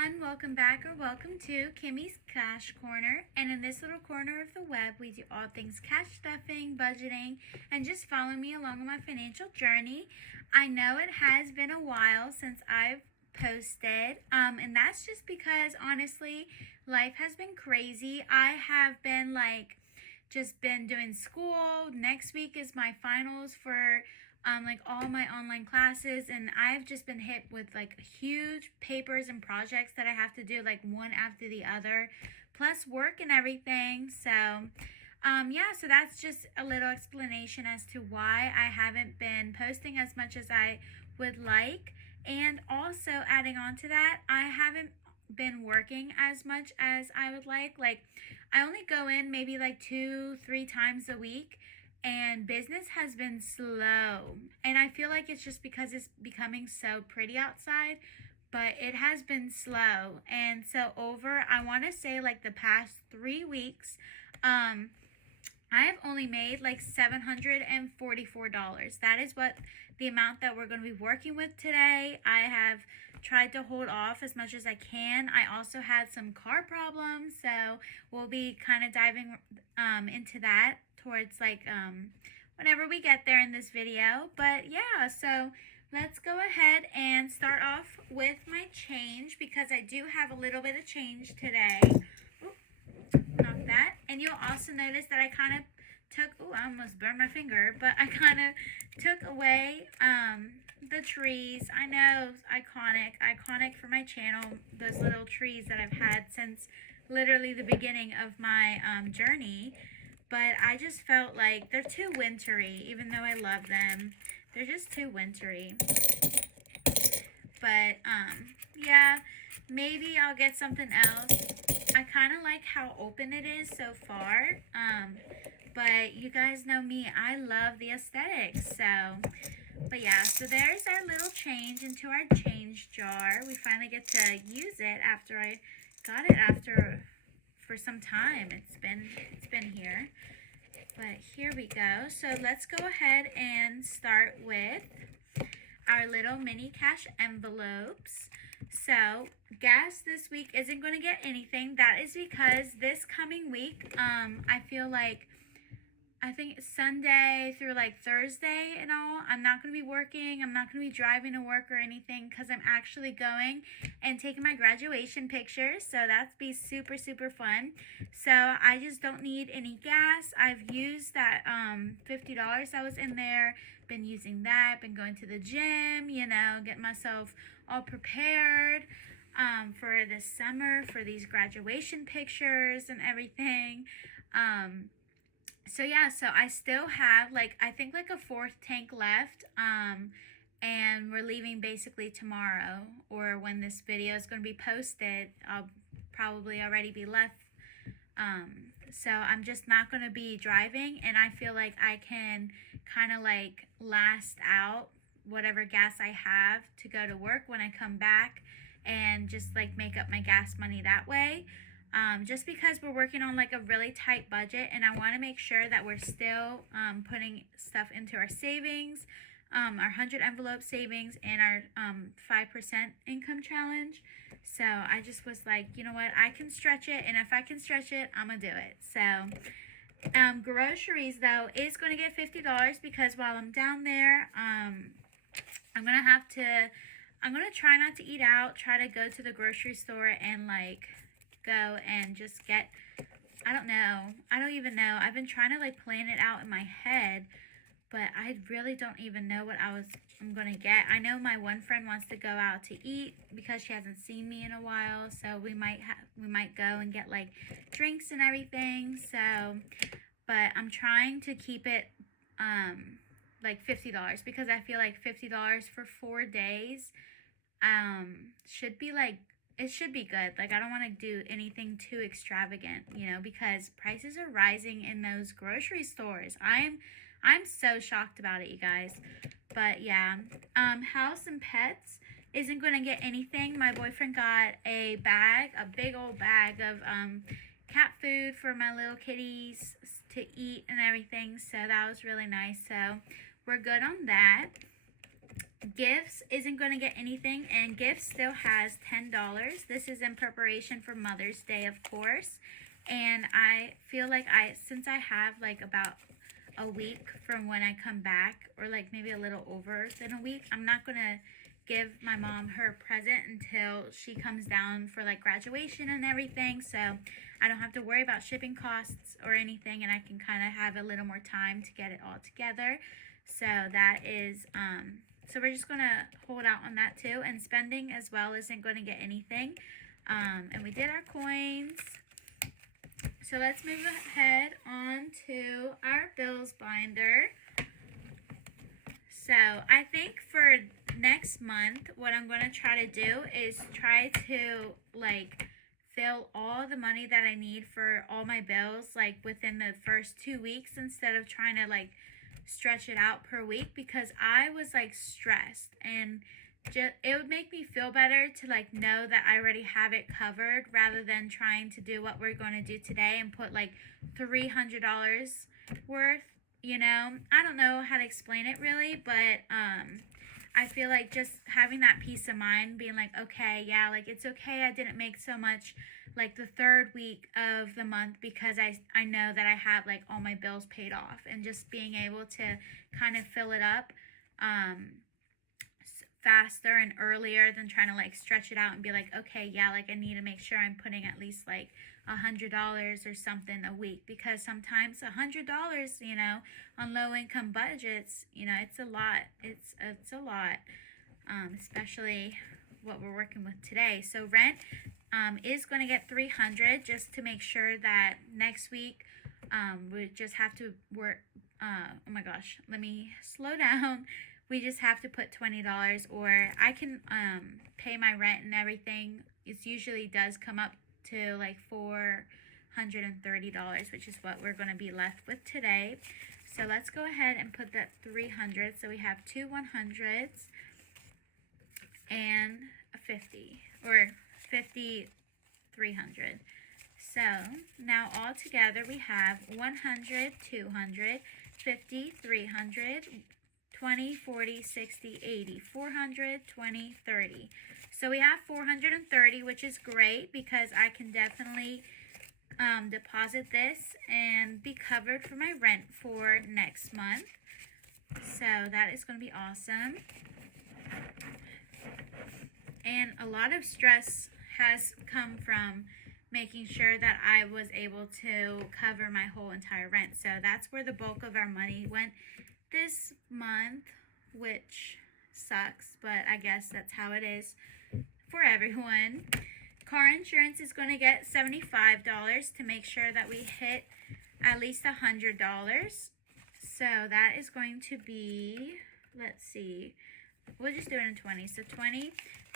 everyone, welcome back or welcome to Kimmy's Cash Corner. And in this little corner of the web, we do all things cash stuffing, budgeting, and just follow me along on my financial journey. I know it has been a while since I've posted, and that's just because honestly, life has been crazy. I have been just been doing school. Next week is my finals for all my online classes, and I've just been hit with huge papers and projects that I have to do one after the other, plus work and everything. So so that's just a little explanation as to why I haven't been posting as much as I would like. And also adding on to that, I haven't been working as much as I would like. I only go in maybe 2-3 times a week, and business has been slow. And I feel like it's just because it's becoming so pretty outside, but it has been slow. And so I want to say the past 3 weeks, I have only made $744. That is what the amount that we're going to be working with today. I have tried to hold off as much as I can. I also had some car problems, so we'll be kind of diving into that towards whenever we get there in this video. But yeah, so let's go ahead and start off with my change, because I do have a little bit of change today. Not that. And you'll also notice that I kind of took, I almost burned my finger, but I kind of took away the trees. I know, iconic for my channel, those little trees that I've had since literally the beginning of my journey. But I just felt like they're too wintry, even though I love them. They're just too wintry. But yeah, maybe I'll get something else. I kind of like how open it is so far. But you guys know me, I love the aesthetics. But yeah, so there's our little change into our change jar. We finally get to use it after I got it for some time. It's been here. But here we go. So let's go ahead and start with our little mini cash envelopes. So gas this week isn't going to get anything. That is because this coming week, I think Sunday through Thursday and all, I'm not going to be working. I'm not going to be driving to work or anything, because I'm actually going and taking my graduation pictures. So that's be super, super fun. So I just don't need any gas. I've used that $50 that was in there. Been using that. Been going to the gym, getting myself all prepared for this summer, for these graduation pictures and everything. So yeah, so I still have I think a fourth tank left, and we're leaving basically tomorrow, or when this video is going to be posted, I'll probably already be left. So I'm just not going to be driving, and I feel like I can kind of last out whatever gas I have to go to work when I come back, and just make up my gas money that way. Just because we're working on a really tight budget, and I want to make sure that we're still putting stuff into our savings, our 100 envelope savings, and our 5% income challenge. So I just was like, you know what, I can stretch it, and if I can stretch it, I'm gonna do it. So groceries though is going to get $50, because while I'm down there, I'm gonna try not to eat out, try to go to the grocery store and go and just get, I don't even know. I've been trying to plan it out in my head, but I really don't even know what I'm gonna get. I know my one friend wants to go out to eat because she hasn't seen me in a while, so we might go and get drinks and everything. So, but I'm trying to keep it $50, because I feel like $50 for 4 days should be it should be good. I don't want to do anything too extravagant, because prices are rising in those grocery stores. I'm so shocked about it, you guys. But yeah, house and pets isn't going to get anything. My boyfriend got a big old bag of cat food for my little kitties to eat and everything. So that was really nice. So we're good on that. Gifts isn't going to get anything, and Gifts still has $10. This is in preparation for Mother's Day, of course. And I feel like since I have like about a week from when I come back, or like maybe a little over than a week, I'm not going to give my mom her present until she comes down for like graduation and everything. So I don't have to worry about shipping costs or anything, and I can kind of have a little more time to get it all together. So that is, so we're just going to hold out on that too. And spending as well isn't going to get anything. And we did our coins. So let's move ahead on to our bills binder. So I think for next month, what I'm going to try to do is try to like fill all the money that I need for all my bills like within the first 2 weeks, instead of trying to like stretch it out per week, because I was like stressed, and it would make me feel better to like know that I already have it covered, rather than trying to do what we're going to do today and put like $300 worth, you know. I don't know how to explain it really, but I feel like just having that peace of mind, being like, okay, yeah, like it's okay I didn't make so much like the third week of the month, because I know that I have like all my bills paid off, and just being able to kind of fill it up faster and earlier than trying to like stretch it out and be like, okay, yeah, like I need to make sure I'm putting at least like $100 or something a week, because sometimes $100, you know, on low income budgets, you know, it's a lot. It's a lot, especially what we're working with today. So rent is going to get $300, just to make sure that next week we just have to work. Oh my gosh, let me slow down. We just have to put $20, or I can pay my rent and everything. It usually does come up to like $430, which is what we're going to be left with today. So let's go ahead and put that 300. So we have two 100s and a 50, or 50, 300. So now all together we have 100, 200, 50, 300, 20, 40, 60, 80, 400, 20, 30. So we have 430, which is great, because I can definitely deposit this and be covered for my rent for next month. So that is going to be awesome. And a lot of stress has come from making sure that I was able to cover my whole entire rent. So that's where the bulk of our money went this month, which sucks, but I guess that's how it is for everyone. Car insurance is going to get $75 to make sure that we hit at least $100. So that is going to be, let's see, we'll just do it in 20. So 20,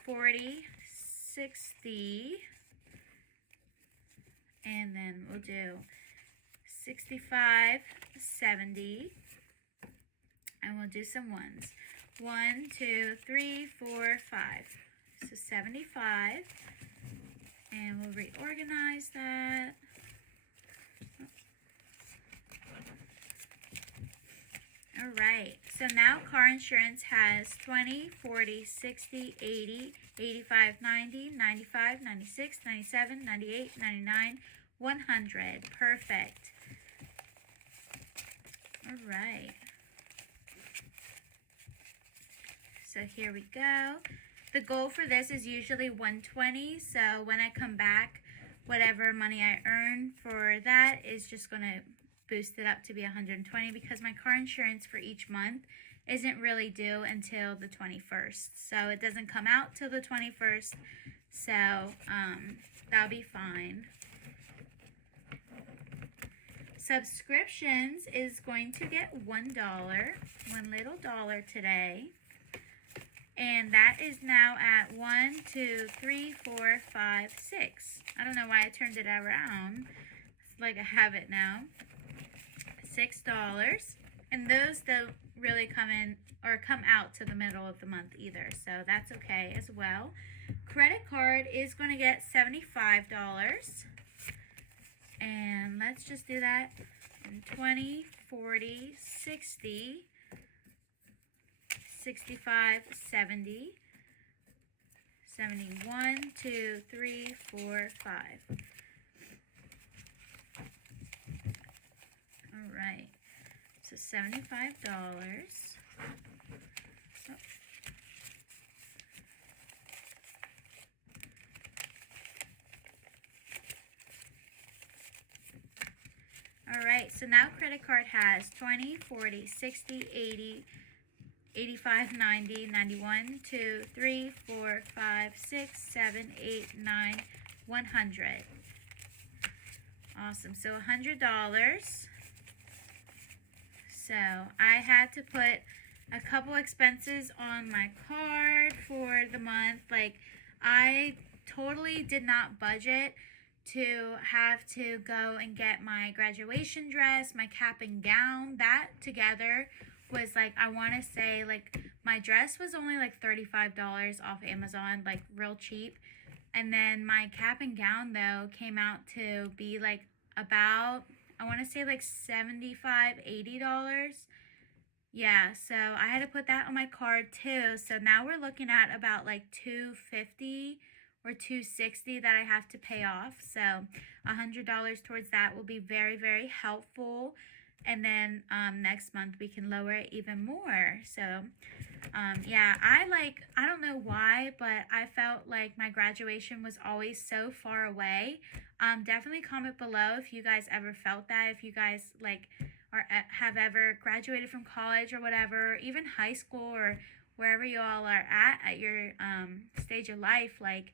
40, 60, and then we'll do 65, 70, and we'll do some ones. 1, 2, 3, 4, 5. So 75. And we'll reorganize that. Alright, so now car insurance has 20, 40, 60, 80, 85, 90, 95, 96, 97, 98, 99, 100. Perfect. Alright. So here we go. The goal for this is usually 120. So when I come back, whatever money I earn for that is just going to boost it up to be 120, because my car insurance for each month isn't really due until the 21st. So it doesn't come out till the 21st. So that'll be fine. Subscriptions is going to get $1, one little dollar today. And that is now at 1, 2, 3, 4, 5, 6. I don't know why I turned it around. It's like I have it now. $6. And those don't really come in or come out to the middle of the month either. So that's okay as well. Credit card is going to get $75. And let's just do that. And 20, 40, 60, 65, 70. 71, 2, 3, 4, 5. All right. So $75. Oh. All right. So now credit card has 20, 40, 60, 80, 85, 90, 91, 2, 3, 4, 5, 6, 7, 8, 9, 100. Awesome. So $100. So I had to put a couple expenses on my card for the month. Like, I totally did not budget to have to go and get my graduation dress, my cap and gown. That together was like, I want to say, like, my dress was only like $35 off Amazon, like real cheap. And then my cap and gown, though, came out to be like about, I want to say like $75, $80. Yeah, so I had to put that on my card too. So now we're looking at about like $250 or $260 that I have to pay off. So $100 towards that will be very, very helpful. And then next month we can lower it even more. So yeah, I don't know why, but I felt like my graduation was always so far away. Definitely comment below if you guys ever felt that, if you guys like have ever graduated from college or whatever, or even high school or wherever you all are at your stage of life. Like,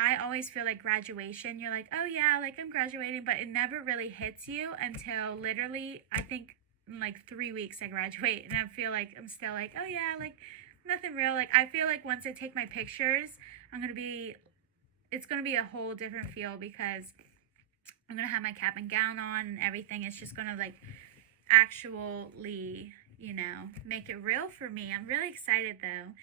I always feel like graduation, you're like, oh yeah, like I'm graduating, but it never really hits you until literally, I think in like 3 weeks I graduate, and I feel like I'm still like, oh yeah, like nothing real. Like, I feel like once I take my pictures, it's gonna be a whole different feel, because I'm gonna have my cap and gown on and everything. It's just gonna like actually, make it real for me. I'm really excited though.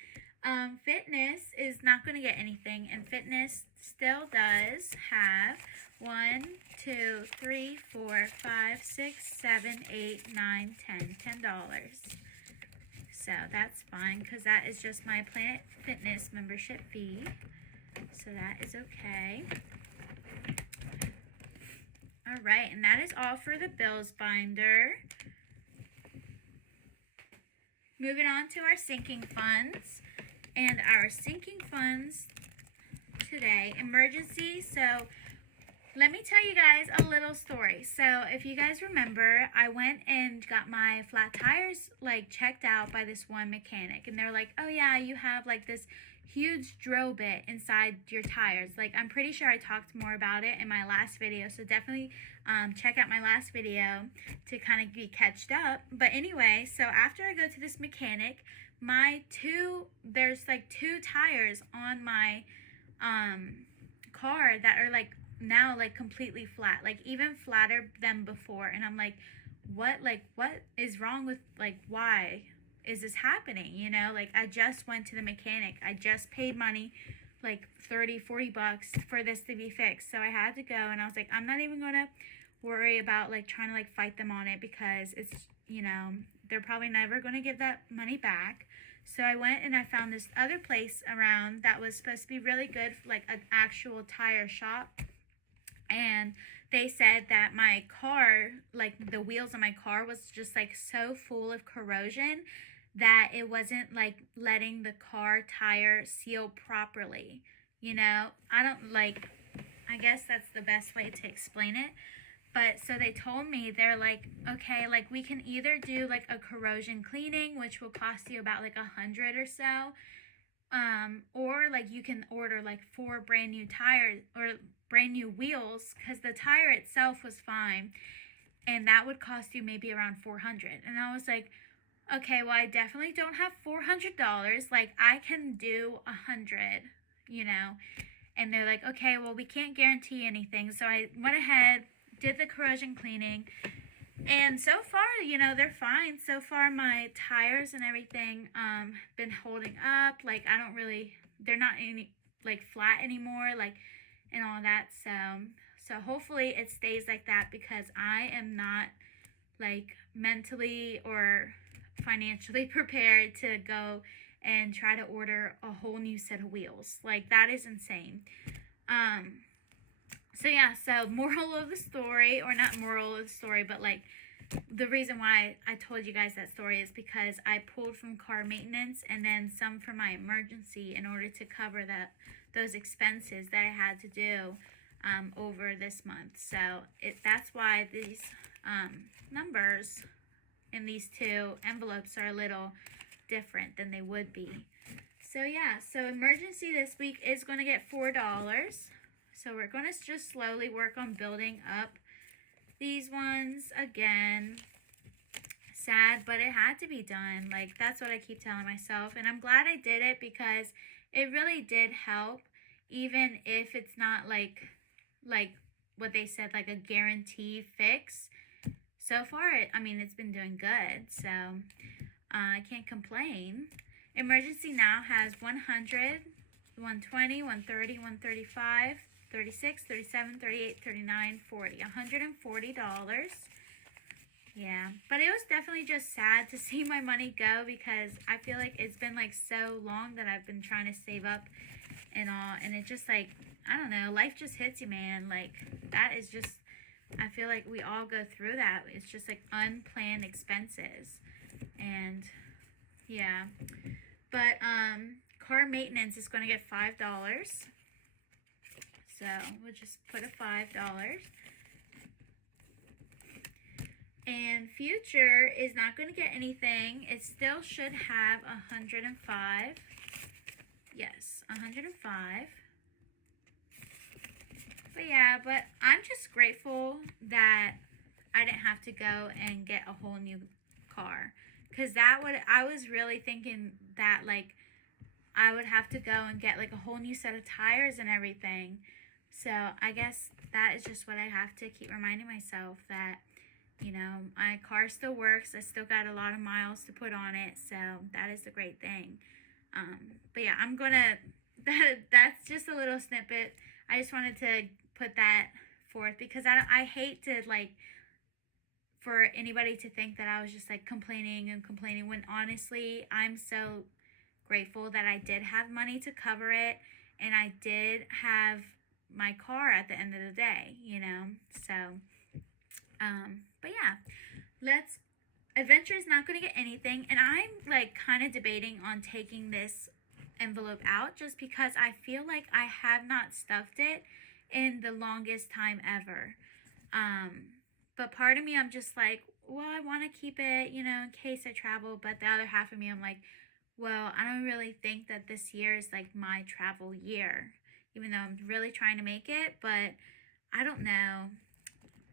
Fitness is not going to get anything, and fitness still does have 1, 2, 3, 4, 5, 6, 7, 8, 9, 10, $10. So that's fine, because that is just my Planet Fitness membership fee. So that is okay. All right, and that is all for the bills binder. Moving on to our sinking funds. And our sinking funds today, emergency. So let me tell you guys a little story. So if you guys remember, I went and got my flat tires like checked out by this one mechanic, and they're like, oh yeah, you have like this huge drill bit inside your tires. Like, I'm pretty sure I talked more about it in my last video, so definitely check out my last video to kind of be catched up. But anyway, so after I go to this mechanic, there's like 2 tires on my car that are like now like completely flat, like even flatter than before. And I'm like, what is wrong with, like, why is this happening? Like, I just went to the mechanic, I just paid money, like $30-$40 for this to be fixed. So I had to go, and I was like, I'm not even gonna worry about like trying to like fight them on it, because it's, they're probably never gonna give that money back. So I went and I found this other place around that was supposed to be really good, like an actual tire shop. And they said that my car, like the wheels on my car, was just like so full of corrosion that it wasn't like letting the car tire seal properly. I guess that's the best way to explain it. But so they told me, they're like, okay, like we can either do like a corrosion cleaning, which will cost you about like $100 or so, or like you can order like 4 brand new tires or brand new wheels, because the tire itself was fine, and that would cost you maybe around $400. And I was like, okay, well, I definitely don't have $400. Like, I can do $100, And they're like, okay, well, we can't guarantee anything. So I went ahead, did the corrosion cleaning, and so far, they're fine. So far, my tires and everything been holding up. Like, they're not any like flat anymore, like, and all that. So hopefully it stays like that, because I am not like mentally or financially prepared to go and try to order a whole new set of wheels. Like, that is insane. So yeah, so moral of the story, or not moral of the story, but like the reason why I told you guys that story is because I pulled from car maintenance and then some for my emergency in order to cover those expenses that I had to do over this month. So that's why these numbers in these two envelopes are a little different than they would be. So yeah, so emergency this week is going to get $4. So we're going to just slowly work on building up these ones again. Sad, but it had to be done. Like, that's what I keep telling myself. And I'm glad I did it because it really did help. Even if it's not like what they said, like a guarantee fix. So far, it's been doing good. So I can't complain. Emergency now has 100, 120, 130, 135, 36, 37, 38, 39, 40. $140. Yeah, but it was definitely just sad to see my money go because I feel like it's been like so long that I've been trying to save up and all, and it just like, I don't know, life just hits you, man. Like, that is just, I feel like we all go through that. It's just like unplanned expenses. And yeah, but car maintenance is going to get $5. So we'll just put a $5. And future is not going to get anything. It still should have 105. Yes, 105. But yeah, but I'm just grateful that I didn't have to go and get a whole new car. Because I was really thinking that, like, I would have to go and get, like, a whole new set of tires and everything. So I guess that is just what I have to keep reminding myself, that, you know, my car still works. I still got a lot of miles to put on it. So that is the great thing. But yeah, I'm going to, that's just a little snippet. I just wanted to put that forth because I hate to, like, for anybody to think that I was just, like, complaining when honestly, I'm so grateful that I did have money to cover it and I did have my car at the end of the day, you know. So, but yeah, Adventure is not going to get anything, and I'm, like, kind of debating on taking this envelope out just because I feel like I have not stuffed it in the longest time ever. But part of me, I'm just like, well, I want to keep it, you know, in case I travel. But the other half of me, I'm like, well, I don't really think that this year is, like, my travel year, even though I'm really trying to make it. But I don't know.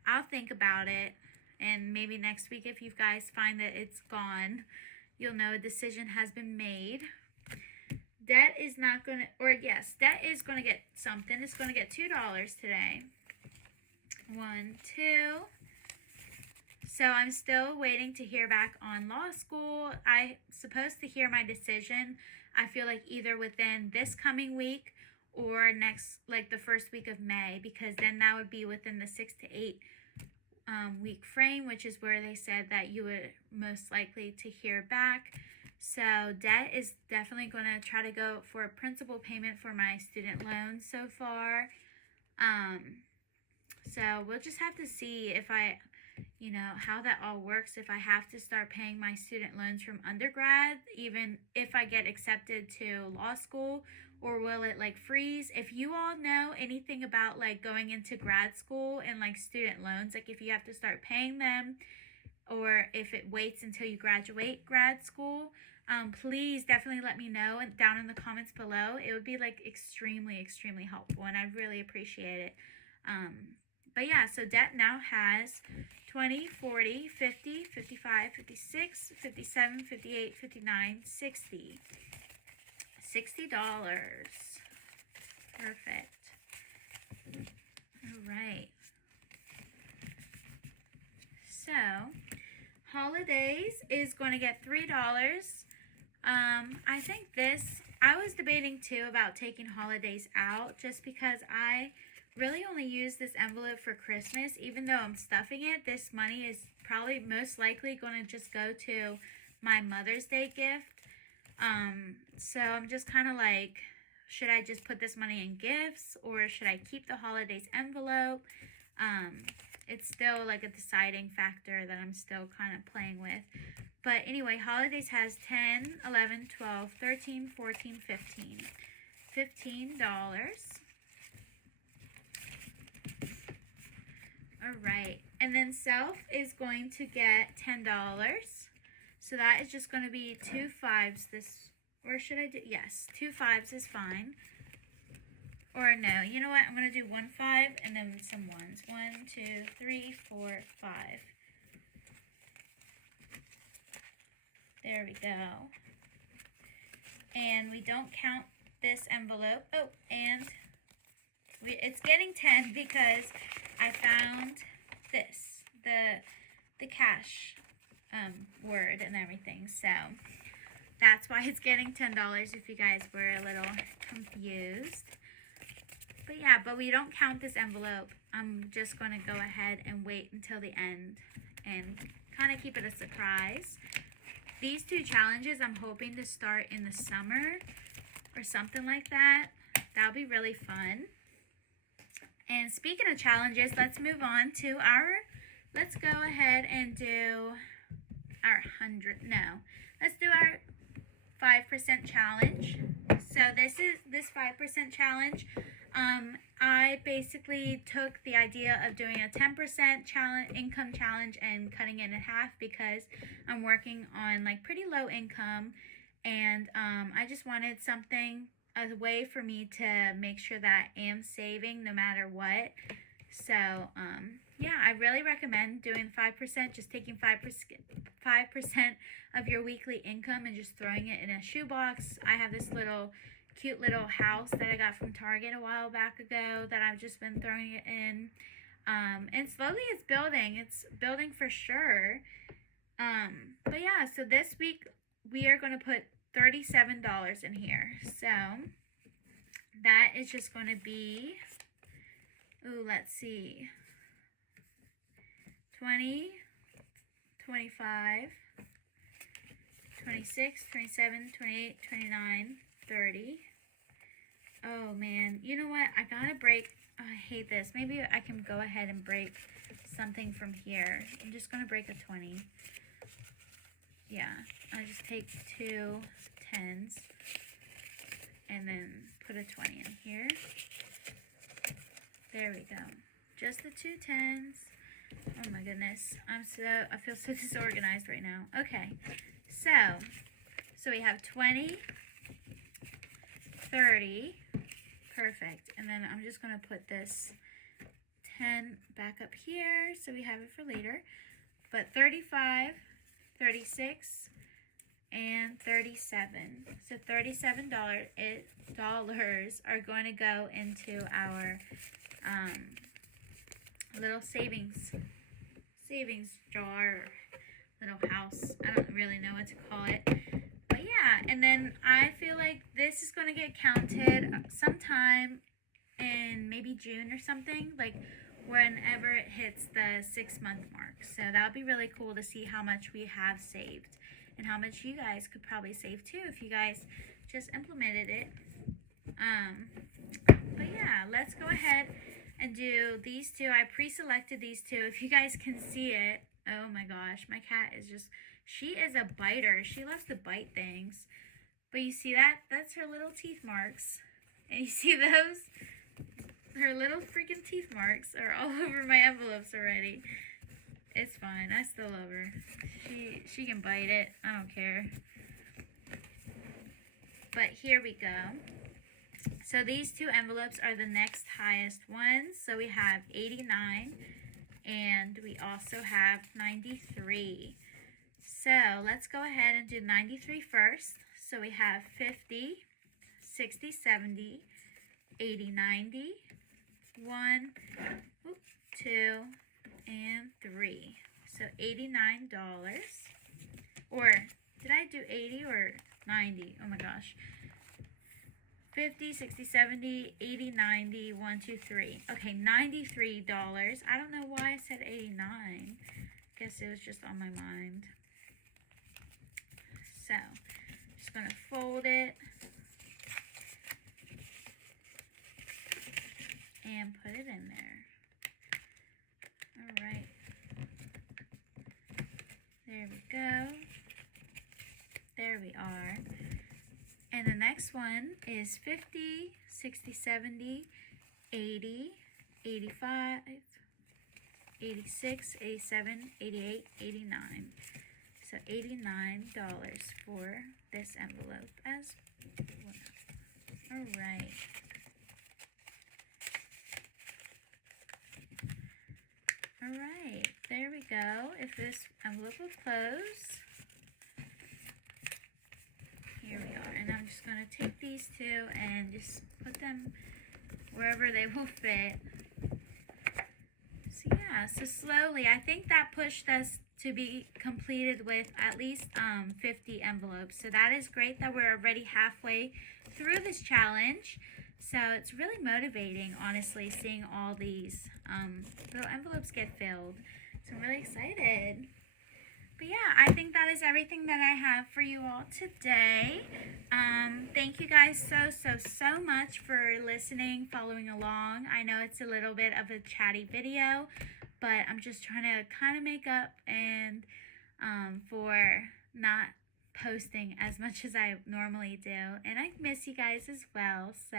I'll think about it. And maybe next week, if you guys find that it's gone, you'll know a decision has been made. Debt is not going to, or yes, debt is going to get something. It's going to get $2 today. 1, 2. So I'm still waiting to hear back on law school. I'm supposed to hear my decision, I feel like either within this coming week or next, like the first week of May, because then that would be within the 6 to 8 week frame, which is where they said that you would most likely to hear back. So debt is definitely going to try to go for a principal payment for my student loans so far. So we'll just have to see if I, you know, how that all works, if I have to start paying my student loans from undergrad, even if I get accepted to law school, or will it, like, freeze? If you all know anything about, like, going into grad school and, like, student loans, like, if you have to start paying them, or if it waits until you graduate grad school, please definitely let me know and down in the comments below. It would be, like, extremely, extremely helpful, and I'd really appreciate it. But yeah, so debt now has 20, 40, 50, 55, 56, 57, 58, 59, 60. $60. Perfect. All right. So, holidays is going to get $3. I think I was debating too about taking holidays out just because I really only use this envelope for Christmas. Even though I'm stuffing it, this money is probably most likely going to just go to my Mother's Day gift. So I'm just kind of like, should I just put this money in gifts or should I keep the holidays envelope? It's still like a deciding factor that I'm still kind of playing with. But anyway, holidays has 10, 11, 12, 13, 14, 15. $15. Alright, and then self is going to get $10. So that is just going to be 2 5s this, or should I do, yes, 2 5s is fine. Or no, you know what, I'm going to do 1 5 and then some 1s. 1, 2, 3, 4, 5. There we go. And we don't count this envelope. Oh, and it's getting 10 because I found this, the cash word and everything. So that's why it's getting $10 if you guys were a little confused. But yeah, but we don't count this envelope. I'm just going to go ahead and wait until the end and kind of keep it a surprise. These 2 challenges I'm hoping to start in the summer or something like that. That'll be really fun. And speaking of challenges, let's move on to let's go ahead and do our let's do our 5% challenge. So this 5% challenge. I basically took the idea of doing a 10% income challenge and cutting it in half because I'm working on like pretty low income, and I just wanted something, a way for me to make sure that I am saving no matter what. So yeah, I really recommend doing 5%, just taking 5% of your weekly income and just throwing it in a shoebox. I have this cute little house that I got from Target a while back ago that I've just been throwing it in. And slowly it's building for sure. But yeah, so this week we are going to put $37 in here. So that is just going to be, let's see, 20, 25, 26, 27, 28, 29, 30. Oh man, you know what? I gotta break. Oh, I hate this. Maybe I can go ahead and break something from here. I'm just gonna break a 20. Yeah, I'll just take 2 10s and then put a 20 in here. There we go. Just the 2 10s. Oh my goodness. I feel so disorganized right now. Okay. So we have 20, 30. Perfect. And then I'm just going to put this 10 back up here so we have it for later. But 35, 36, and 37. So $37 are going to go into our little savings jar, little house. I don't really know what to call it. But yeah, and then I feel like this is going to get counted sometime in maybe June or something, like whenever it hits the 6-month mark. So that would be really cool to see how much we have saved and how much you guys could probably save too if you guys just implemented it. But yeah, let's go ahead and do these 2. I pre-selected these 2. If you guys can see it, oh my gosh, my cat is just, she is a biter. She loves to bite things. But you see that? That's her little teeth marks. And you see those? Her little freaking teeth marks are all over my envelopes already. It's fine. I still love her. She can bite it. I don't care. But here we go. So these 2 envelopes are the next highest ones. So we have 89 and we also have 93. So let's go ahead and do 93 first. So we have 50, 60, 70, 80, 90, 1, 2, and 3. So $89. Or did I do 80 or 90? Oh my gosh. 50, 60, 70, 80, 90, 1, 2, 3. Okay, $93. I don't know why I said 89. Guess it was just on my mind. So, just going to fold it and put it in there. Alright. There we go. There we are. And the next one is 50, 60, 70, 80, 85, 86, 87, 88, 89. So $89 for this envelope as well. Alright. Alright, there we go. If this envelope will close. Here we are. And I'm just going to take these two and just put them wherever they will fit. So yeah, so slowly, I think that pushed us to be completed with at least 50 envelopes. So that is great that we're already halfway through this challenge. So it's really motivating, honestly, seeing all these little envelopes get filled. So I'm really excited. But yeah, I think that is everything that I have for you all today. Thank you guys so much for listening, following along. I know it's a little bit of a chatty video, but I'm just trying to kind of make up and for not posting as much as I normally do. And I miss you guys as well. So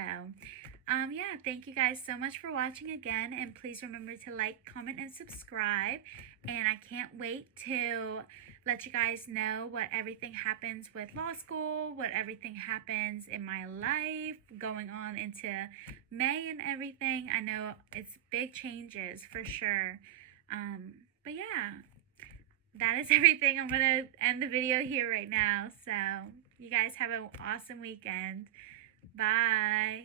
yeah, thank you guys so much for watching again, and please remember to like, comment, and subscribe. And I can't wait to let you guys know what everything happens with law school, what everything happens in my life going on into May and everything. I know it's big changes for sure. But yeah, that is everything. I'm going to end the video here right now. So you guys have an awesome weekend. Bye.